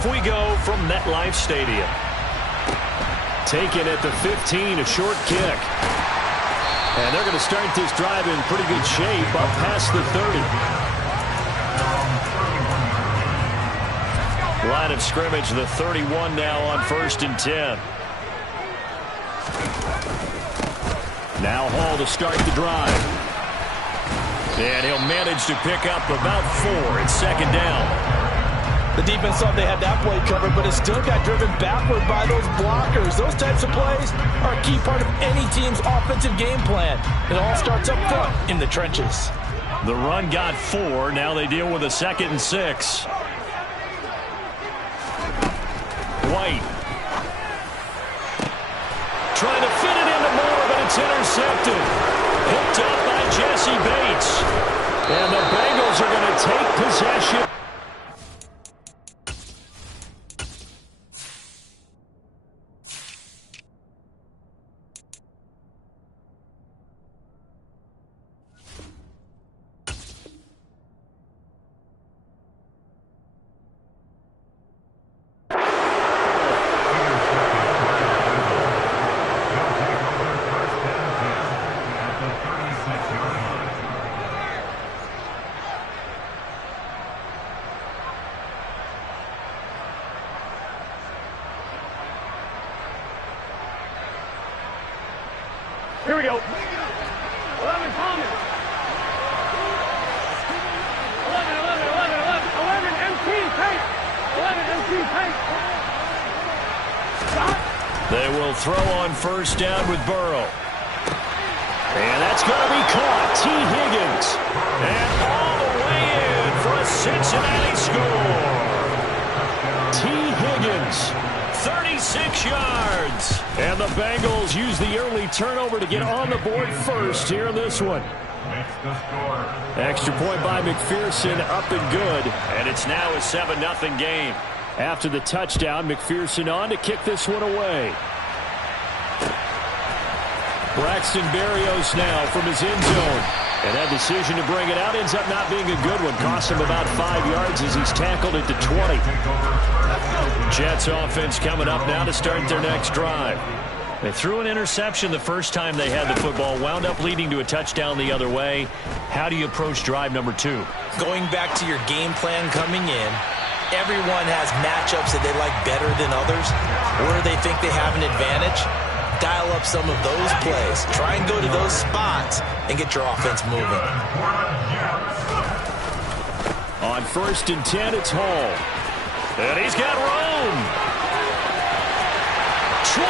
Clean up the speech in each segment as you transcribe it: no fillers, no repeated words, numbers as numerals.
Off we go from MetLife Stadium. Taken at the 15, a short kick. And they're going to start this drive in pretty good shape up past the 30. Line of scrimmage, the 31 now on 1st and 10. Now Hall to start the drive. And he'll manage to pick up about 4. It's 2nd down. The defense thought they had that play covered, but it still got driven backward by those blockers. Those types of plays are a key part of any team's offensive game plan. It all starts up front in the trenches. The run got 4. Now they deal with a 2nd and 6. White. Trying to fit it into Moore, but it's intercepted. Hooked up by Jesse Bates. And the Bengals are going to take possession. Here we go. 11 Thomas. 11 MT Tate. 11 MT Tate. They will throw on 1st down with Burrow. And that's going to be caught. T. Higgins. And all the way in for a Cincinnati score. T. Higgins. 36 yards. And the Bengals use the early turnover to get on the board first here in this one. Extra point by McPherson, up and good. And it's now a 7-0 game. After the touchdown, McPherson on to kick this one away. Braxton Berrios now from his end zone. And that decision to bring it out ends up not being a good one. Cost him about 5 yards as he's tackled it to 20. Jets offense coming up now to start their next drive. They threw an interception the first time they had the football, wound up leading to a touchdown the other way. How do you approach drive number 2? Going back to your game plan coming in, everyone has matchups that they like better than others, where they think they have an advantage. Dial up some of those plays. Try and go to those spots and get your offense moving. On 1st and 10, it's Hall. And he's got room. 20.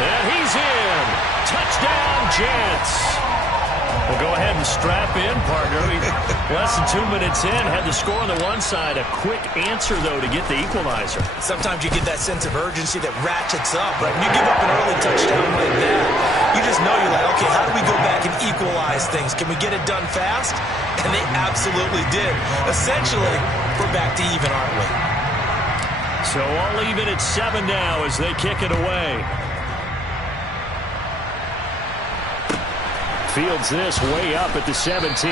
And he's in. Touchdown, Jets. Well, go ahead and strap in, partner. Less than 2 minutes in, had the score on the one side. A quick answer, though, to get the equalizer. Sometimes you get that sense of urgency that ratchets up, right? When you give up an early touchdown like that, you just know you're like, okay, how do we go back and equalize things? Can we get it done fast? And they absolutely did. Essentially, we're back to even, aren't we? So all even at 7 now as they kick it away. Fields this way up at the 17.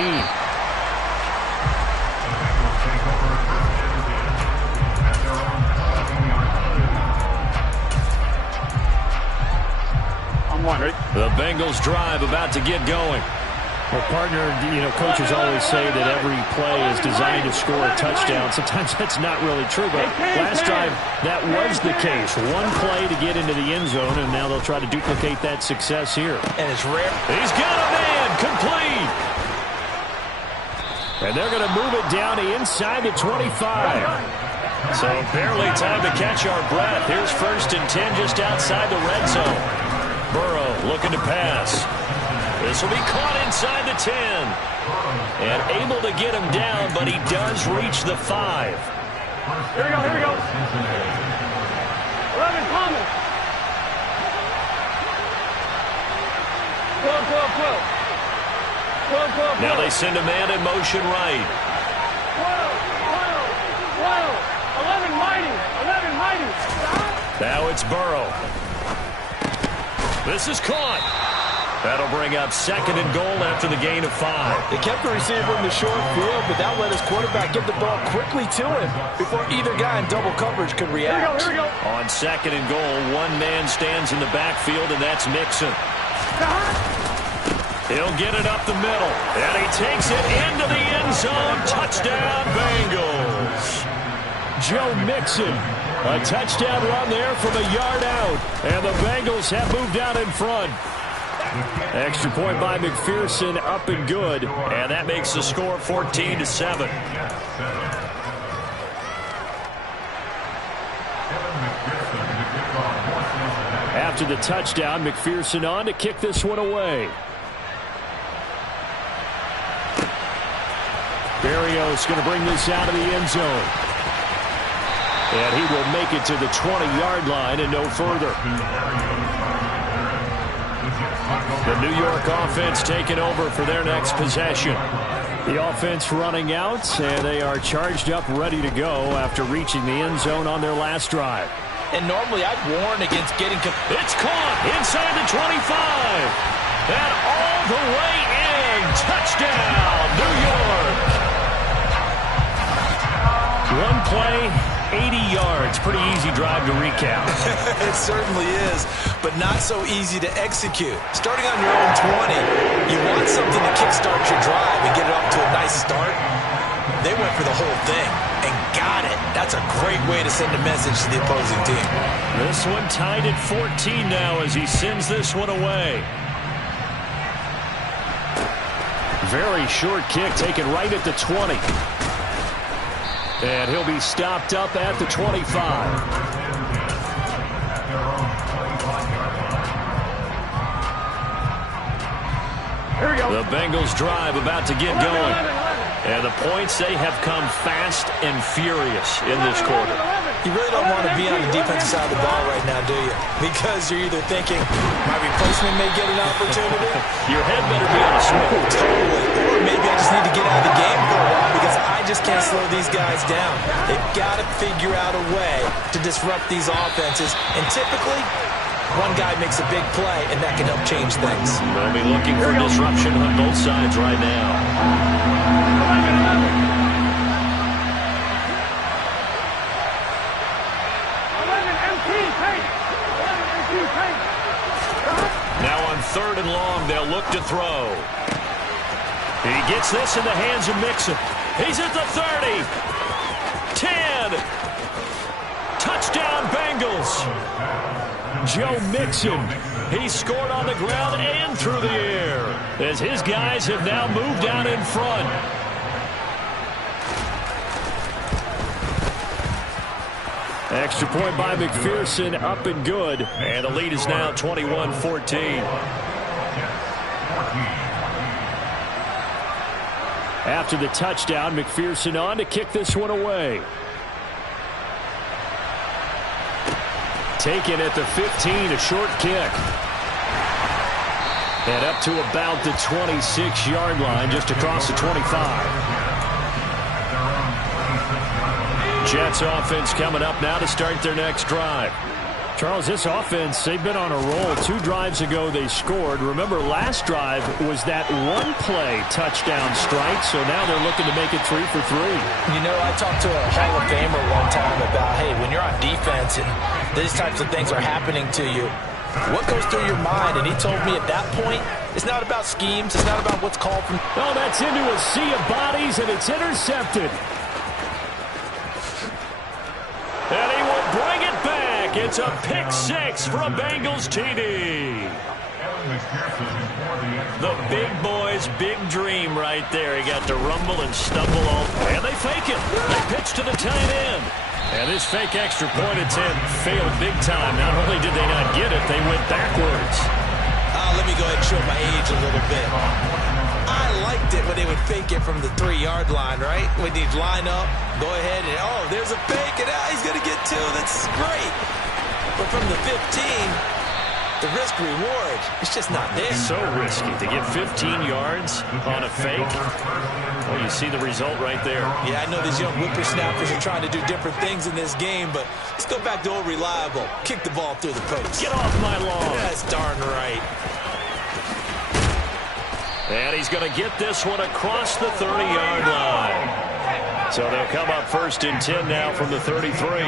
I'm wondering. The Bengals drive about to get going. Well, partner, you know, coaches always say that every play is designed to score a touchdown. Sometimes that's not really true, but last drive, that was the case. One play to get into the end zone, and now they'll try to duplicate that success here. And it's rare. He's got a man, complete. And they're going to move it down to inside the 25. So barely time to catch our breath. Here's 1st and 10 just outside the red zone. Burrow looking to pass. This will be caught inside the 10. And able to get him down, but he does reach the 5. Here we go, here we go. 11 Thomas. 12. Now they send a man in motion right. 11 Mighty. Now it's Burrow. This is caught. That'll bring up 2nd and goal after the gain of 5. They kept the receiver in the short field, but that let his quarterback get the ball quickly to him before either guy in double coverage could react. Here we go. On 2nd and goal, one man stands in the backfield, and that's Mixon. He'll get it up the middle, and he takes it into the end zone. Touchdown, Bengals. Joe Mixon, a touchdown run there from a yard out, and the Bengals have moved out in front. Extra point by McPherson, up and good, and that makes the score 14-7. After the touchdown, McPherson on to kick this one away. Berrios going to bring this out of the end zone. And he will make it to the 20-yard line and no further. The New York offense taking over for their next possession. The offense running out, and they are charged up, ready to go after reaching the end zone on their last drive. And normally I'd warn against getting... It's caught inside the 25. And all the way in. Touchdown, New York. One play, 80 yards. Pretty easy drive to recap. It certainly is, but not so easy to execute. Starting on your own 20, you want something to kickstart your drive and get it off to a nice start. They went for the whole thing and got it. That's a great way to send a message to the opposing team. This one tied at 14 now as he sends this one away. Very short kick taken right at the 20. And he'll be stopped up at the 25. Here we go. The Bengals drive about to get going. And the points, they have come fast and furious in this quarter. You really don't want to be on the defensive side of the ball right now, do you? Because you're either thinking, my replacement may get an opportunity. Your head better be on a swivel. Totally. Or maybe I just need to get out of the game for a while because I just can't slow these guys down. They've got to figure out a way to disrupt these offenses. And typically, one guy makes a big play, and that can help change things. They'll be looking for disruption on both sides right now. Now on 3rd and long, they'll look to throw. He gets this in the hands of Mixon. He's at the 30. 10. Touchdown, Bengals. Joe Mixon. He scored on the ground and through the air as his guys have now moved out in front. Extra point by McPherson, up and good. And the lead is now 21-14. After the touchdown, McPherson on to kick this one away. Taken at the 15, a short kick. And up to about the 26-yard line, just across the 25. Jets offense coming up now to start their next drive. Charles, this offense, they've been on a roll. 2 drives ago they scored. Remember, last drive was that one-play touchdown strike, so now they're looking to make it 3 for 3. You know, I talked to a Hall of Famer one time about, hey, when you're on defense and these types of things are happening to you, what goes through your mind? And he told me at that point, it's not about schemes. It's not about what's called from... Oh, that's into a sea of bodies, and it's intercepted. And he will bring it back. It's a pick 6 for a Bengals TD. The big boy's big dream right there. He got to rumble and stumble all. And they fake it. They pitch to the tight end. And this fake extra point attempt failed big time. Not only did they not get it, they went backwards. Let me go ahead and show my age a little bit. I liked it when they would fake it from the 3-yard line, right? When they'd line up, go ahead and, oh, there's a fake, and he's going to get 2. That's great. But from the 15, the risk-reward, it's just not there. So risky to get 15 yards on a fake. Well, you see the result right there. Yeah, I know these young whippersnappers are trying to do different things in this game, but let's go back to old reliable. Kick the ball through the post. Get off my lawn. That's darn right. And he's going to get this one across the 30-yard line. So they'll come up 1st and 10 now from the 33.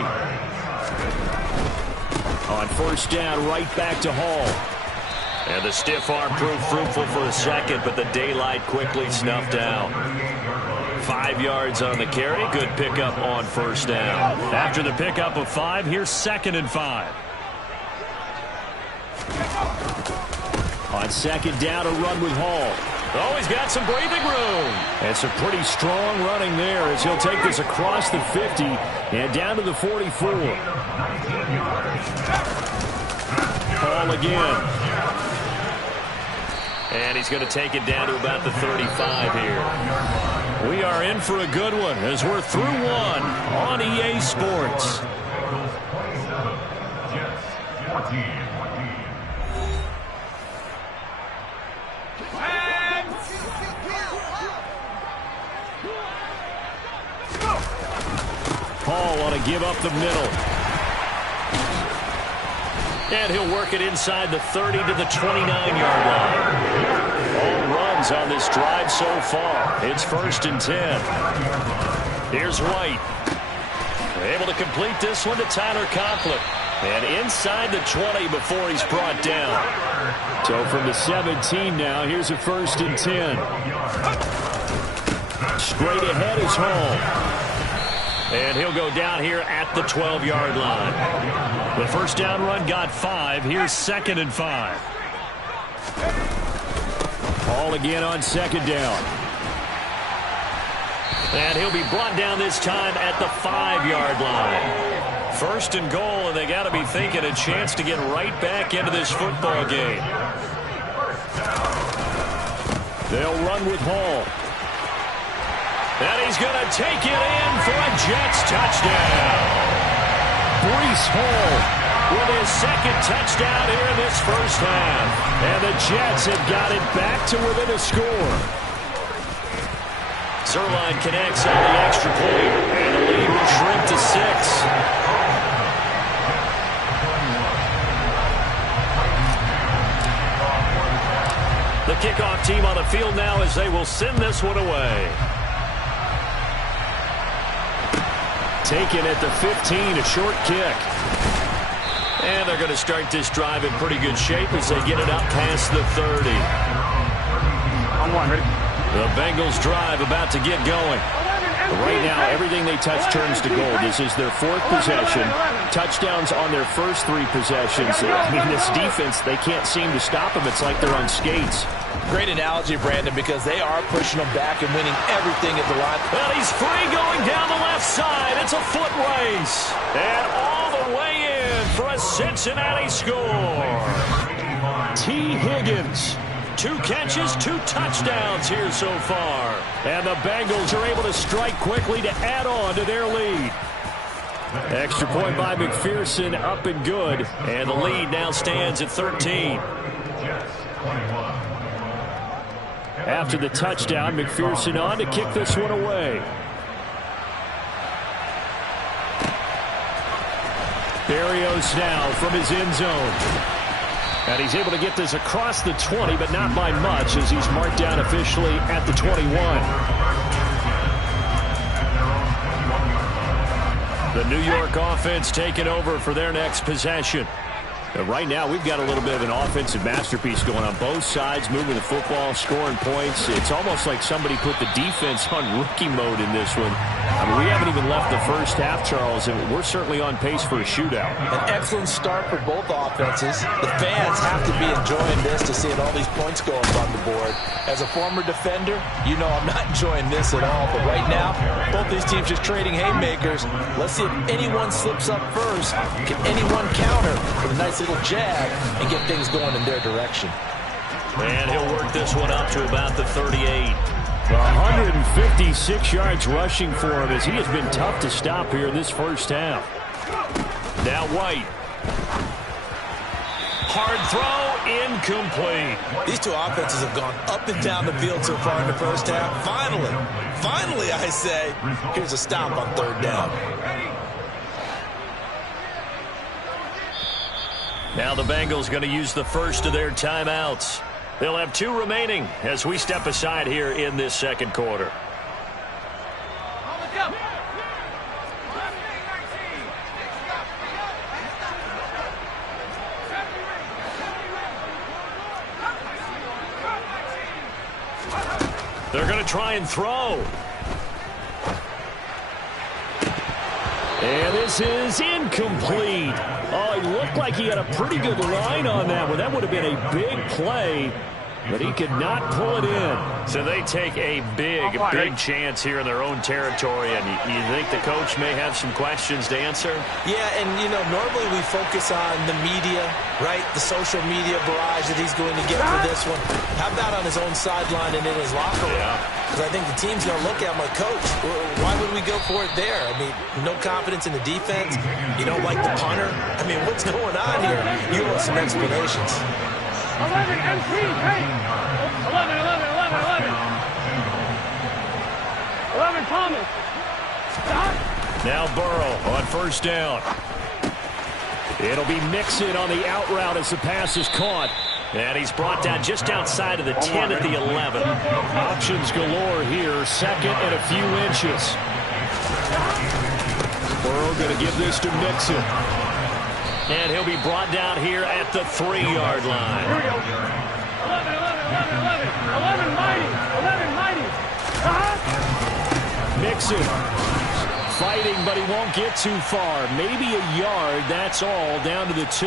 On 1st down, right back to Hall. And the stiff arm proved fruitful for a second, but the daylight quickly snuffed out. 5 yards on the carry. Good pickup on 1st down. After the pickup of 5, here's 2nd and 5. On 2nd down, a run with Hall. Oh, he's got some breathing room. And some pretty strong running there as he'll take this across the 50 and down to the 44. Hall again. And he's going to take it down to about the 35 here. We are in for a good one as we're through one on EA Sports. Hall want to give up the middle. And he'll work it inside the 30 to the 29-yard line. All runs on this drive so far. It's 1st and 10. Here's White. Able to complete this one to Tyler Conklin. And inside the 20 before he's brought down. So from the 17 now, here's a 1st and 10. Straight ahead is Hall. And he'll go down here at the 12-yard line. The 1st down run got 5. Here's 2nd and 5. Hall again on 2nd down. And he'll be brought down this time at the 5-yard line. 1st and goal, and they got to be thinking a chance to get right back into this football game. They'll run with Hall. And he's going to take it in for a Jets touchdown. Breece Hall with his 2nd touchdown here in this 1st half. And the Jets have got it back to within a score. Zerline connects on the extra point. And the lead will shrink to 6. The kickoff team on the field now as they will send this one away. Taken at the 15, a short kick. And they're going to start this drive in pretty good shape as they get it up past the 30. On 1, ready? The Bengals drive about to get going. Right now, everything they touch turns to gold. This is their 4th possession. Touchdowns on their first 3 possessions. I mean, this defense, they can't seem to stop them. It's like they're on skates. Great analogy, Brandon, because they are pushing them back and winning everything at the line. Well, he's free going down the left side. It's a foot race. And all the way in for a Cincinnati score. T. Higgins. 2 catches, 2 touchdowns here so far. And the Bengals are able to strike quickly to add on to their lead. Extra point by McPherson, up and good. And the lead now stands at 13. After the touchdown, McPherson on to kick this one away. Berrios now from his end zone. And he's able to get this across the 20, but not by much as he's marked down officially at the 21. The New York offense taking over for their next possession. Right now, we've got a little bit of an offensive masterpiece going on both sides, moving the football, scoring points. It's almost like somebody put the defense on rookie mode in this one. I mean, we haven't even left the first half, Charles, and we're certainly on pace for a shootout. An excellent start for both offenses. The fans have to be enjoying this to see all these points go up on the board. As a former defender, you know I'm not enjoying this at all. But right now, both these teams just trading haymakers. Let's see if anyone slips up first. Can anyone counter with a nice little jab and get things going in their direction? And he'll work this one up to about the 38. 156 yards rushing for him as he has been tough to stop here in this first half. Now White. Hard throw, incomplete. These two offenses have gone up and down the field so far in the first half. Finally, I say, here's a stop on 3rd down. Now the Bengals going to use the first of their timeouts. They'll have 2 remaining as we step aside here in this second quarter. They're going to try and throw. And this is incomplete. Oh, it looked like he had a pretty good line on that one. That would have been a big play, but he could not pull it in. So they take a big chance here in their own territory. And you think the coach may have some questions to answer? Yeah, and, normally we focus on the media, right? The social media barrage that he's going to get for this one. How about on his own sideline and in his locker room? Because I think the team's going to look at him like, Coach, why would we go for it there? I mean, no confidence in the defense. You don't like the punter. I mean, what's going on here? You owe some explanations. 11 MC, hey! 11, 11 Thomas. Stop. Now Burrow on first down. It'll be mixx on the out route as the pass is caught. And he's brought down just outside of the 10 at the 11. Options galore here. Second and a few inches. Burrow going to give this to mixx. And he'll be brought down here at the 3-yard line. Here we go. 11, 11 mighty. Mixx fighting, but he won't get too far. Maybe a yard, that's all, down to the 2.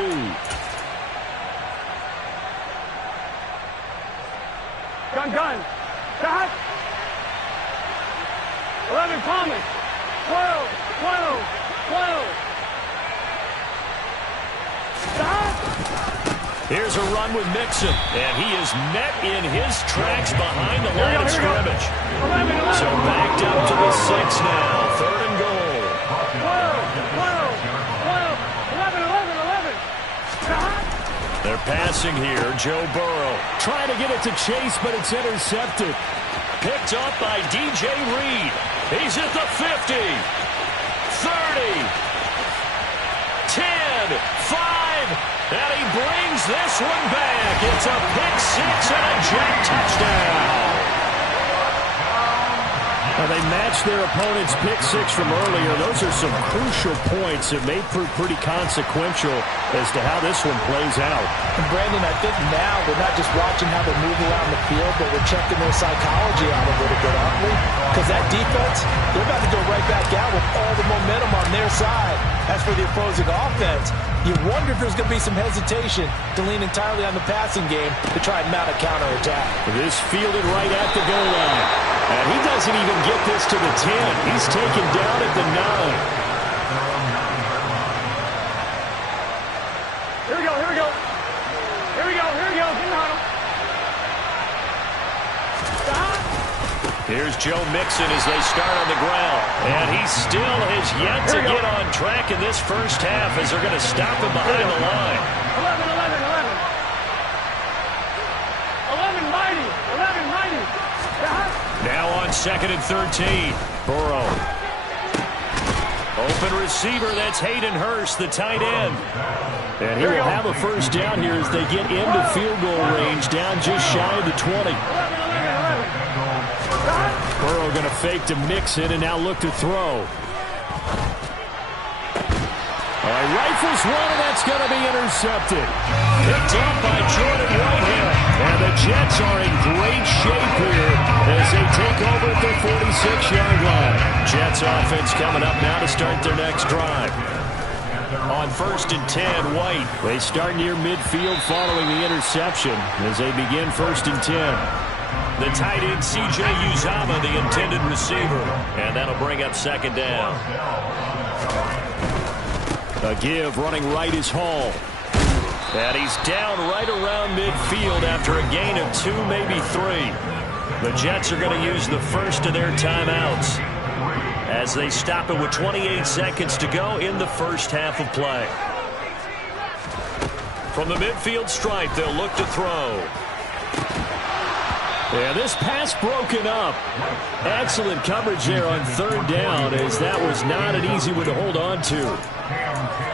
Gun. Stop. 11 Thomas. 12. Stop. Here's a run with mixx, and he is met in his tracks behind the line of scrimmage. 11. So backed up to the 6 now. 3rd and goal. 11. Stop. They're passing here. Joe Burrow trying to get it to Chase, but it's intercepted. Picked up by DJ Reed. He's at the 50, 30, 10, 5, and he brings this one back. It's a pick 6 and a Jet touchdown. Now they matched their opponent's pick 6 from earlier. Those are some crucial points that may prove pretty consequential as to how this one plays out. And Brandon, I think now we're not just watching how they move around the field, but we're checking their psychology out a little bit, aren't we? Because that defense, they're about to go right back out with all the momentum on their side. As for the opposing offense, you wonder if there's going to be some hesitation to lean entirely on the passing game to try and mount a counterattack. This fielded right at the goal line. And he doesn't even get this to the 10. He's taken down at the 9. Here we go. Get in the huddle. Stop. Here's Joe mixx as they start on the ground. And he still has yet to get on track in this first half as they're going to stop him behind the line. 11 mighty. Stop. Now on 2nd and 13. Burrow. Open receiver, that's Hayden Hurst, the tight end. And he will have a first down here as they get into field goal range, down just shy of the 20. Burrow going to fake to mixx and now look to throw. All right, rifles one, and that's going to be intercepted. Picked up by Jordan Whitehead. And the Jets are in great shape here as they take over at their 46-yard line. Jets offense coming up now to start their next drive. On 1st and 10, White. They start near midfield following the interception as they begin 1st and 10. The tight end, C.J. Uzomah, the intended receiver. And that'll bring up 2nd down. A give running right is Hall. And he's down right around midfield after a gain of 2, maybe 3. The Jets are going to use the first of their timeouts as they stop it with 28 seconds to go in the first half of play. From the midfield stripe, they'll look to throw. Yeah, this pass broken up. Excellent coverage there on third down, as that was not an easy one to hold on to.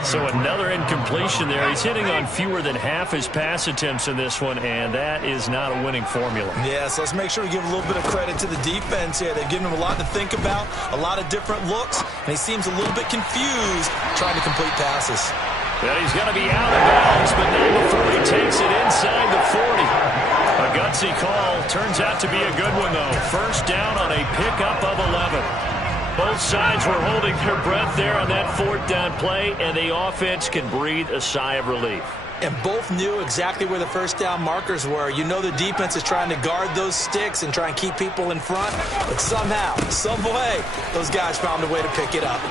So another incompletion there. He's hitting on fewer than half his pass attempts in this one, and that is not a winning formula. Yeah, so let's make sure we give a little bit of credit to the defense here. They've given him a lot to think about, a lot of different looks, and he seems a little bit confused trying to complete passes. Well, he's going to be out of bounds, but not before he takes it inside the 40. A gutsy call. Turns out to be a good one, though. First down on a pickup of 11. Both sides were holding their breath there on that fourth down play, and the offense can breathe a sigh of relief. And both knew exactly where the first down markers were. You know the defense is trying to guard those sticks and try and keep people in front, but somehow, some way, those guys found a way to pick it up.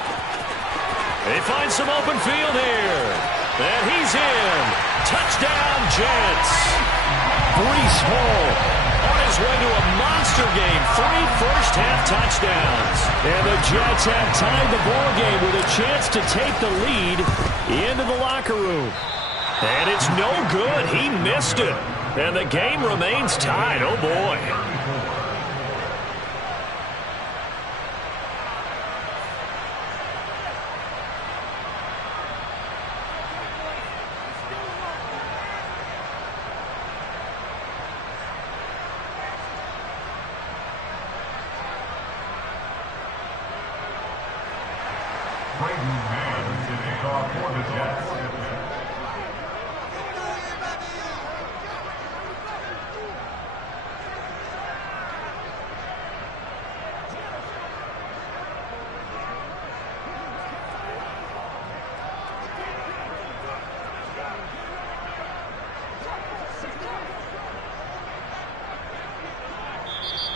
They find some open field here. And he's in. Touchdown, Jets. Breece Hall on his way to a monster game. 3 first-half touchdowns. And the Jets have tied the ball game with a chance to take the lead into the locker room. And it's no good. He missed it. And the game remains tied. Oh, boy.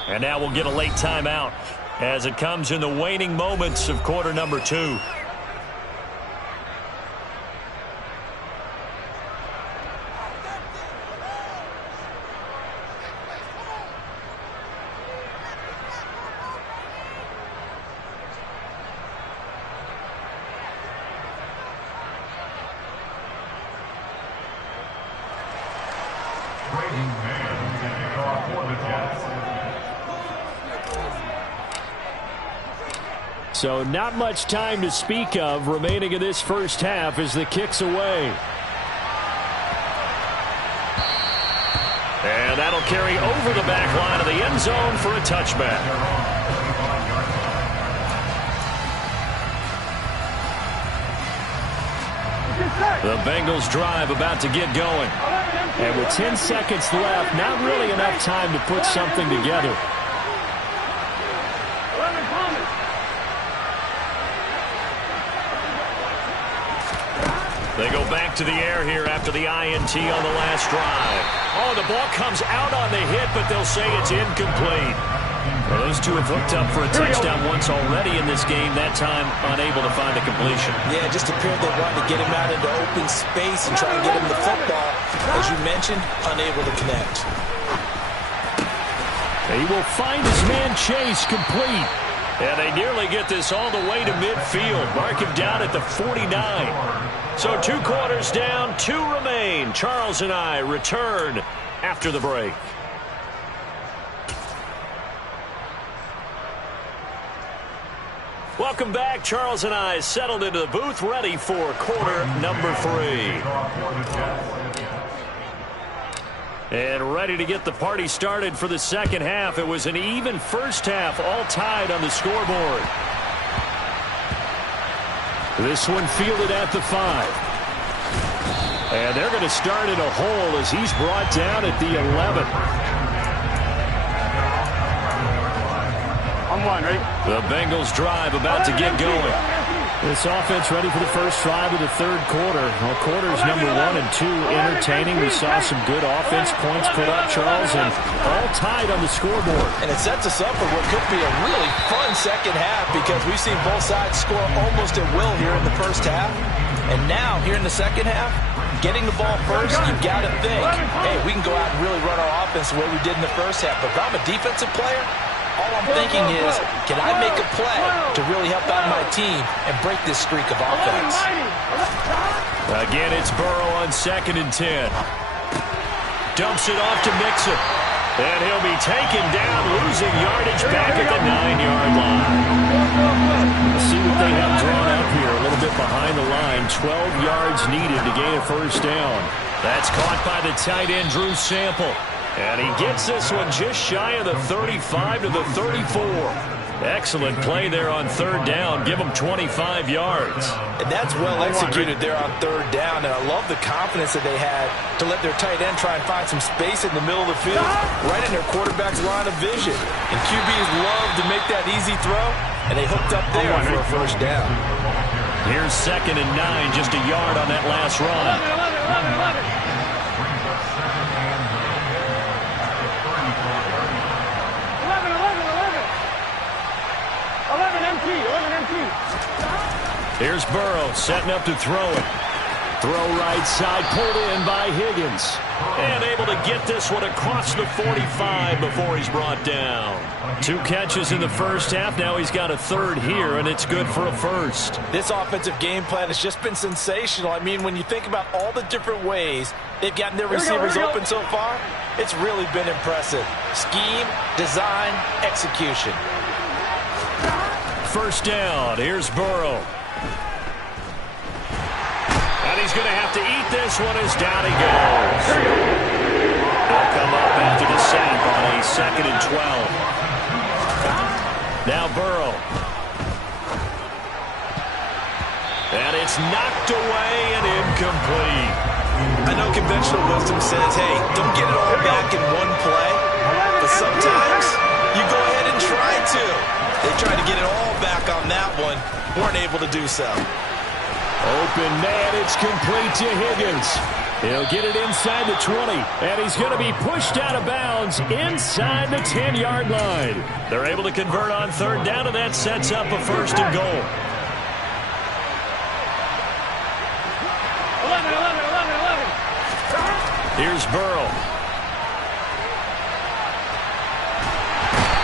And now we'll get a late timeout as it comes in the waning moments of quarter number 2. So not much time to speak of remaining in this first half as the kick's away. And that'll carry over the back line of the end zone for a touchback. The Bengals drive about to get going. And with 10 seconds left, not really enough time to put something together. They go back to the air here after the INT on the last drive. Oh, the ball comes out on the hit, but they'll say it's incomplete. Well, those two have hooked up for a touchdown once already in this game, that time unable to find a completion. Yeah, it just appeared they wanted to get him out into open space and try and get him the football. As you mentioned, unable to connect. He will find his man Chase complete. And they nearly get this all the way to midfield. Mark him down at the 49. So 2 quarters down, 2 remain. Charles and I return after the break. Welcome back. Charles and I settled into the booth, ready for quarter number 3. And ready to get the party started for the second half. It was an even first half, all tied on the scoreboard. This one fielded at the 5. And they're going to start in a hole as he's brought down at the 11. On one, ready? The Bengals drive about to get going. This offense ready for the first drive of the third quarter. Well, quarters number 1 and 2 entertaining. We saw some good offense points put up, Charles, and all tied on the scoreboard. And it sets us up for what could be a really fun second half because we've seen both sides score almost at will here in the first half. And now, here in the second half, getting the ball first, you've got to think, hey, we can go out and really run our offense the way we did in the first half. But if I'm a defensive player, all I'm thinking is, can I make a play to really help out my team and break this streak of offense? Again, it's Burrow on 2nd and 10. Dumps it off to Mixx. And he'll be taken down, losing yardage back at the 9-yard line. We'll see what they have drawn up here. A little bit behind the line. 12 yards needed to gain a first down. That's caught by the tight end, Drew Sample. And he gets this one just shy of the 35 to the 34. Excellent play there on third down. Give them 25 yards. And that's well executed there on third down. And I love the confidence that they had to let their tight end try and find some space in the middle of the field, right in their quarterback's line of vision. And QBs love to make that easy throw, and they hooked up there for a first down. Here's 2nd and 9, just a yard on that last run. 11. Here's Burrow setting up to throw it. Throw right side, pulled in by Higgins. And able to get this one across the 45 before he's brought down. 2 catches in the first half. Now he's got a third here, and it's good for a first. This offensive game plan has just been sensational. I mean, when you think about all the different ways they've gotten their receivers open so far, it's really been impressive. Scheme, design, execution. First down. Here's Burrow. And he's going to have to eat this one as down he goes. They'll come up after the sack on a 2nd and 12. Now Burrow. And it's knocked away and incomplete. I know conventional wisdom says, hey, don't get it all back in one play. But sometimes you go ahead and try to. They tried to get it all back on that one. Weren't able to do so. Open man, it's complete to Higgins. He'll get it inside the 20, and he's going to be pushed out of bounds inside the 10-yard line. They're able to convert on third down, and that sets up a first and goal. 11. Here's Burrow.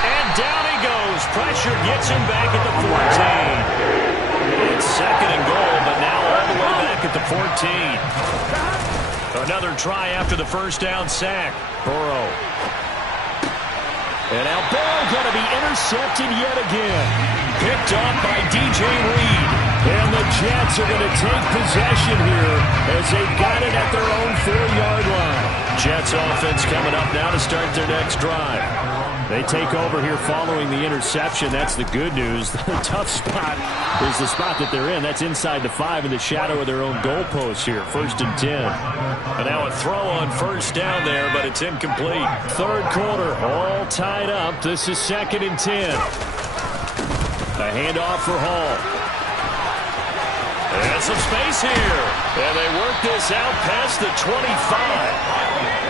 And down he goes. Pressure gets him back at the 14. It's 2nd and goal, but now all the way back at the 14. Another try after the first down sack. Burrow. And now Burrow going to be intercepted yet again. Picked off by DJ Reed. And the Jets are going to take possession here as they've got it at their own 4-yard line. Jets offense coming up now to start their next drive. They take over here following the interception. That's the good news. The tough spot is the spot that they're in. That's inside the 5 in the shadow of their own goalpost here. 1st and 10. And now a throw on first down there, but it's incomplete. Third quarter, all tied up. This is 2nd and 10. A handoff for Hall. And some space here. And they work this out past the 25.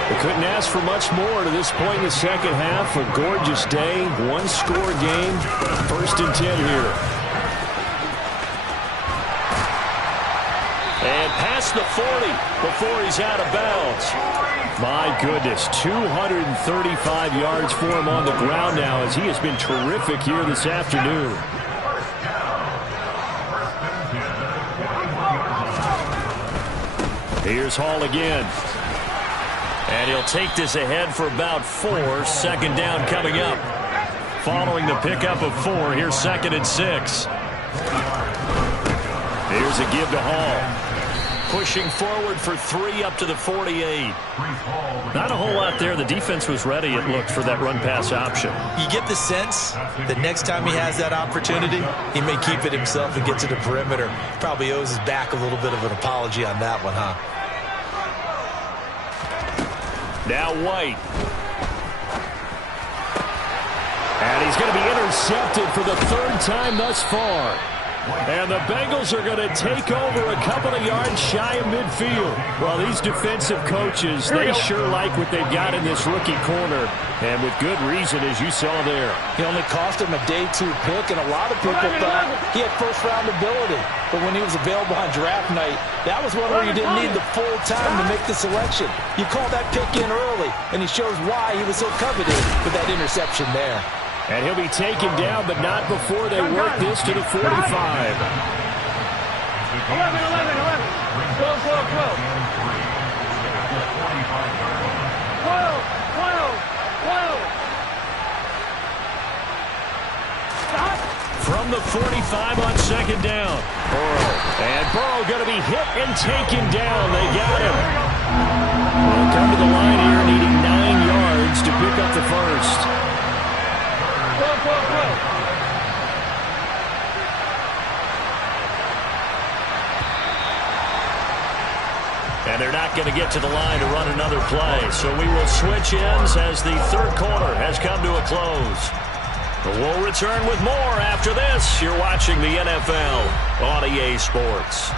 They couldn't ask for much more to this point in the second half. A gorgeous day, one-score game. 1st and 10 here. And past the 40 before he's out of bounds. My goodness, 235 yards for him on the ground now as he has been terrific here this afternoon. Here's Hall again. And he'll take this ahead for about 4. 2nd down coming up. Following the pickup of 4, here's 2nd and 6. Here's a give to Hall. Pushing forward for 3 up to the 48. Not a whole lot there. The defense was ready, it looked, for that run-pass option. You get the sense that next time he has that opportunity, he may keep it himself and get to the perimeter. Probably owes his back a little bit of an apology on that one, huh? Now White. And he's going to be intercepted for the 3rd time thus far. And the Bengals are going to take over a couple of yards shy of midfield. Well, these defensive coaches, they sure like what they've got in this rookie corner. And with good reason, as you saw there. He only cost him a day 2 pick, and a lot of people thought he had first-round ability. But when he was available on draft night, that was one where you didn't need the full time to make the selection. You call that pick in early, and he shows why he was so coveted with that interception there. And he'll be taken down, but not before they work this to the 45. 11. 12. 12. From the 45 on second down. Burrow. And Burrow going to be hit and taken down. They got him. They'll come to the line here needing 9 yards to pick up the first. And they're not going to get to the line to run another play. So we will switch ends as the third quarter has come to a close. We'll return with more after this. You're watching the NFL on EA Sports.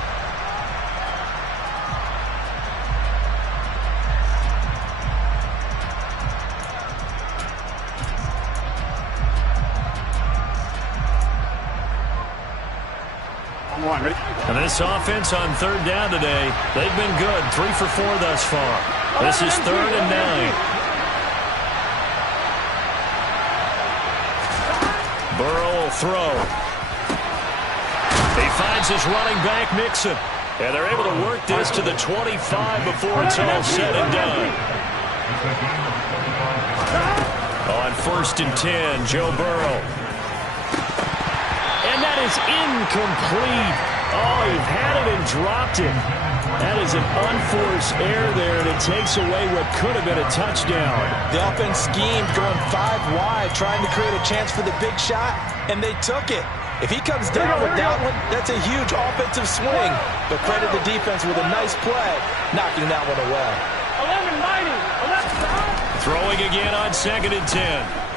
And this offense on third down today, they've been good. 3 for 4 thus far. This is 3rd and 9. Burrow will throw. He finds his running back, mixx. And they're able to work this to the 25 before it's all said and done. On 1st and 10, Joe Burrow. And that is incomplete. Oh, he had it and dropped it. That is an unforced error there, and it takes away what could have been a touchdown. The offense schemed, going 5 wide, trying to create a chance for the big shot, and they took it. If he comes down with that one, that's a huge offensive swing. But credit the defense with a nice play, knocking that one away. 11-90. Throwing again on 2nd and 10.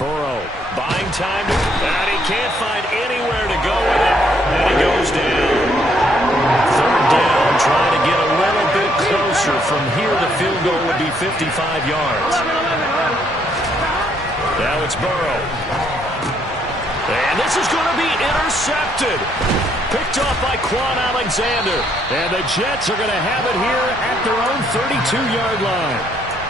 Burrow buying time, and he can't find anywhere to go with it, and he goes down. 3rd down, trying to get a little bit closer. From here, the field goal would be 55 yards. Now it's Burrow. And this is going to be intercepted. Picked off by Quan Alexander. And the Jets are going to have it here at their own 32-yard line.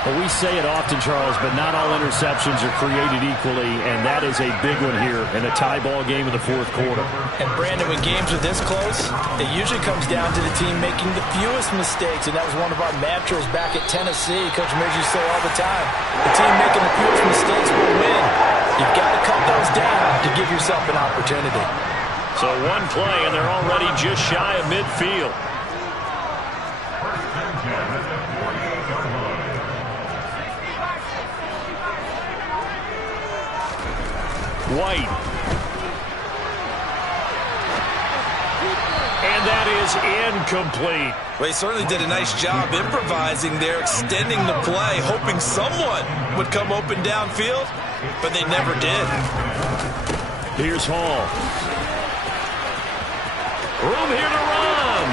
Well, we say it often, Charles, but not all interceptions are created equally, and that is a big one here in a tie ball game in the 4th quarter. And, Brandon, when games are this close, it usually comes down to the team making the fewest mistakes, and that was one of our mantras back at Tennessee. Coach Midge used to say all the time, the team making the fewest mistakes will win. You've got to cut those down to give yourself an opportunity. So one play, and they're already just shy of midfield. White. And that is incomplete. Well, he certainly did a nice job improvising there, extending the play, hoping someone would come open downfield, but they never did. Here's Hall. Room here to run.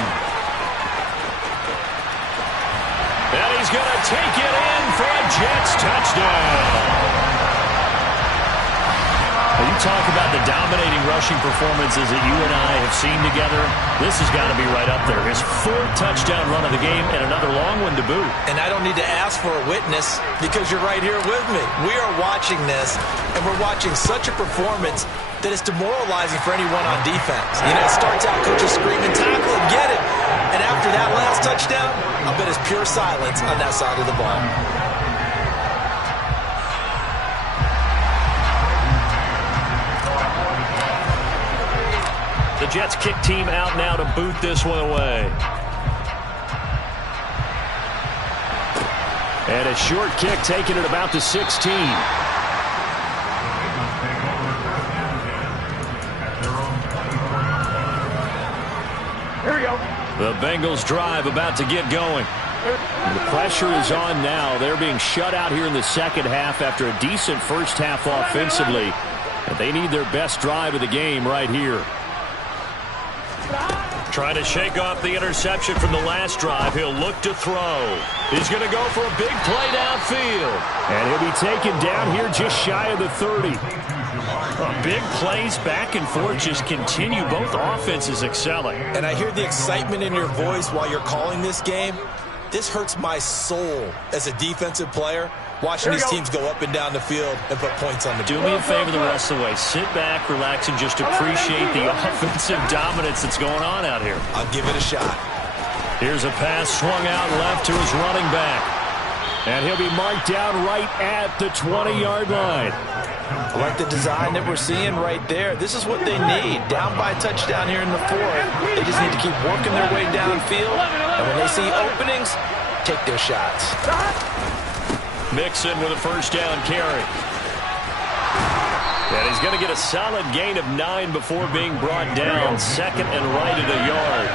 And he's going to take it in for a Jets touchdown. You talk about the dominating rushing performances that you and I have seen together. This has got to be right up there. His 4th touchdown run of the game and another long one to boot. And I don't need to ask for a witness because you're right here with me. We are watching this, and we're watching such a performance that is demoralizing for anyone on defense. You know, it starts out coaches screaming, tackle and get it. And after that last touchdown, I'll bet it's pure silence on that side of the ball. The Jets kick team out now to boot this one away. And a short kick taken at about the 16. Here we go. The Bengals drive about to get going. The pressure is on now. They're being shut out here in the second half after a decent first half offensively. And they need their best drive of the game right here. Trying to shake off the interception from the last drive. He'll look to throw. He's going to go for a big play downfield. And he'll be taken down here just shy of the 30. Big plays back and forth just continue. Both offenses excelling. And I hear the excitement in your voice while you're calling this game. This hurts my soul as a defensive player, watching these teams go up and down the field and put points on the board. Do me a favor the rest of the way. Sit back, relax, and just appreciate the offensive dominance that's going on out here. I'll give it a shot. Here's a pass swung out left to his running back. And he'll be marked down right at the 20-yard line. I like the design that we're seeing right there. This is what they need. Down by a touchdown here in the fourth. They just need to keep working their way downfield. And when they see openings, take their shots. Mixx with a first down carry. And he's going to get a solid gain of 9 before being brought down. Second and right at a yard.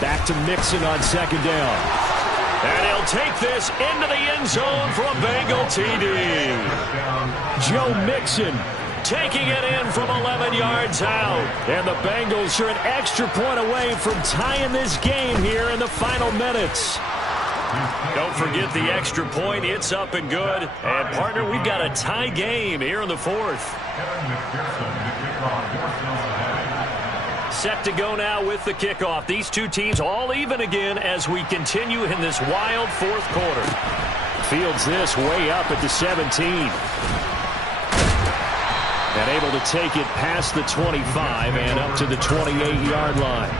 Back to Mixx on second down. And he'll take this into the end zone for a Bengal TD. Joe Mixon taking it in from 11 yards out. And the Bengals are an extra point away from tying this game here in the final minutes. Don't forget the extra point. It's up and good. And, partner, we've got a tie game here in the fourth. Set to go now with the kickoff. These two teams all even again as we continue in this wild fourth quarter. Fields this way up at the 17. And able to take it past the 25 and up to the 28-yard line.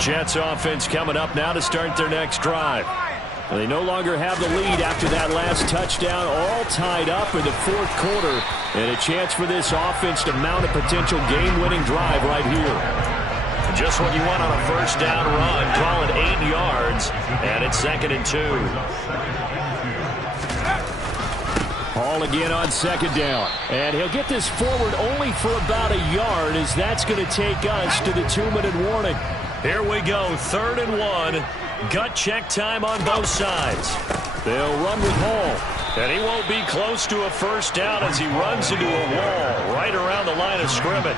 Jets offense coming up now to start their next drive. They no longer have the lead after that last touchdown, all tied up in the fourth quarter. And a chance for this offense to mount a potential game-winning drive right here. Just what you want on a first down run. Call it 8 yards, and it's 2nd and 2. Hall again on second down. And he'll get this forward only for about a yard, as that's going to take us to the 2-minute warning. Here we go, 3rd and 1. Gut check time on both sides. They'll run with Hall. And he won't be close to a first down as he runs into a wall right around the line of scrimmage.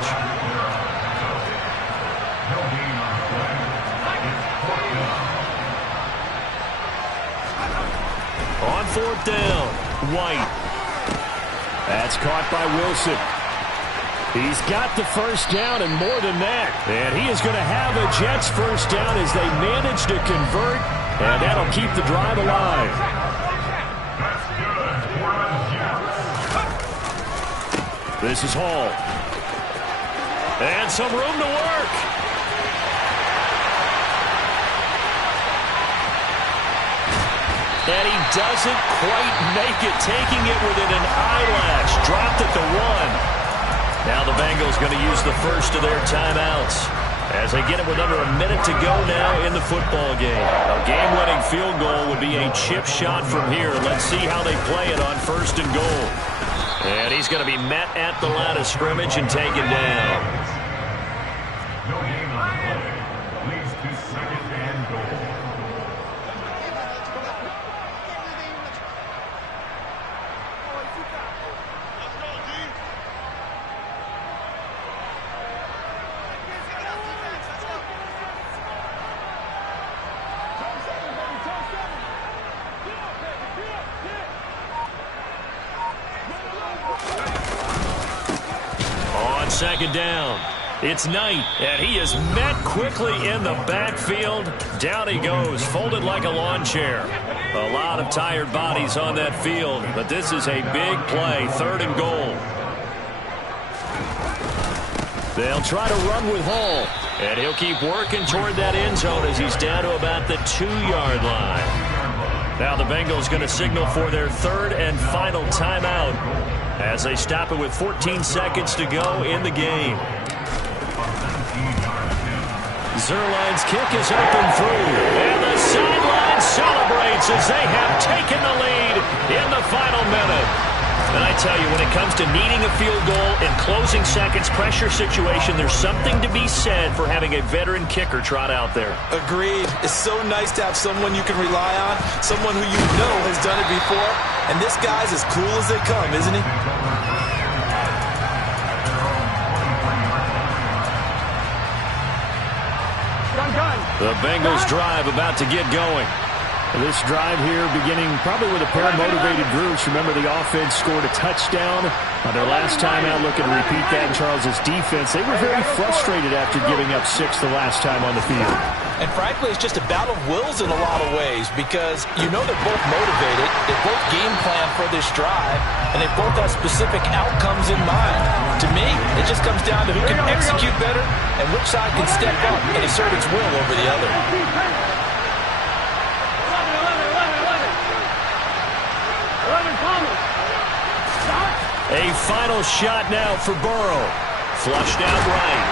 On 4th down, White. That's caught by Wilson. He's got the first down and more than that. And he is going to have a Jets first down as they manage to convert. And that'll keep the drive alive. This is Hall. And some room to work. And he doesn't quite make it, taking it within an eyelash. Dropped at the 1. Now the Bengals going to use the first of their timeouts as they get it with under a minute to go now in the football game. A game-winning field goal would be a chip shot from here. Let's see how they play it on 1st and goal. And he's going to be met at the line of scrimmage and taken down. Second down. It's Knight, and he is met quickly in the backfield. Down he goes, folded like a lawn chair. A lot of tired bodies on that field, but this is a big play, 3rd and goal. They'll try to run with Hall, and he'll keep working toward that end zone as he's down to about the 2-yard line. Now the Bengals going to signal for their 3rd and final timeout as they stop it with 14 seconds to go in the game. Zerline's kick is up and through. And the sideline celebrates as they have taken the lead in the final minute. And I tell you, when it comes to needing a field goal in closing seconds, pressure situation, there's something to be said for having a veteran kicker trot out there. Agreed. It's so nice to have someone you can rely on, someone who you know has done it before. And this guy's as cool as they come, isn't he? The Bengals drive about to get going. This drive here beginning probably with a pair of motivated groups. Remember, the offense scored a touchdown on their last time out. Looking to repeat that in Charles's defense. They were very frustrated after giving up 6 the last time on the field. And frankly, it's just a battle of wills in a lot of ways because you know they're both motivated. They both game plan for this drive, and they both have specific outcomes in mind. To me, it just comes down to who can execute better and which side can step up and assert its will over the other. A final shot now for Burrow. Flushed out right.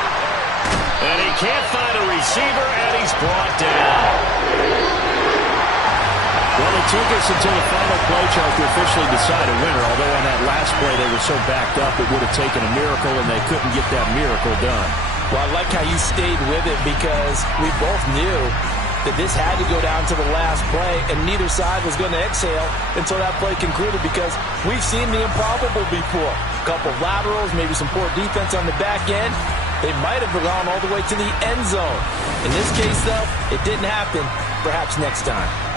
And he can't find a receiver, and he's brought down. Well, it took us until the final play chart to officially decide a winner, although on that last play they were so backed up it would have taken a miracle, and they couldn't get that miracle done. Well, I like how you stayed with it because we both knew that this had to go down to the last play, and neither side was going to exhale until that play concluded because we've seen the improbable before. A couple of laterals, maybe some poor defense on the back end. They might have gone all the way to the end zone. In this case, though, it didn't happen. Perhaps next time.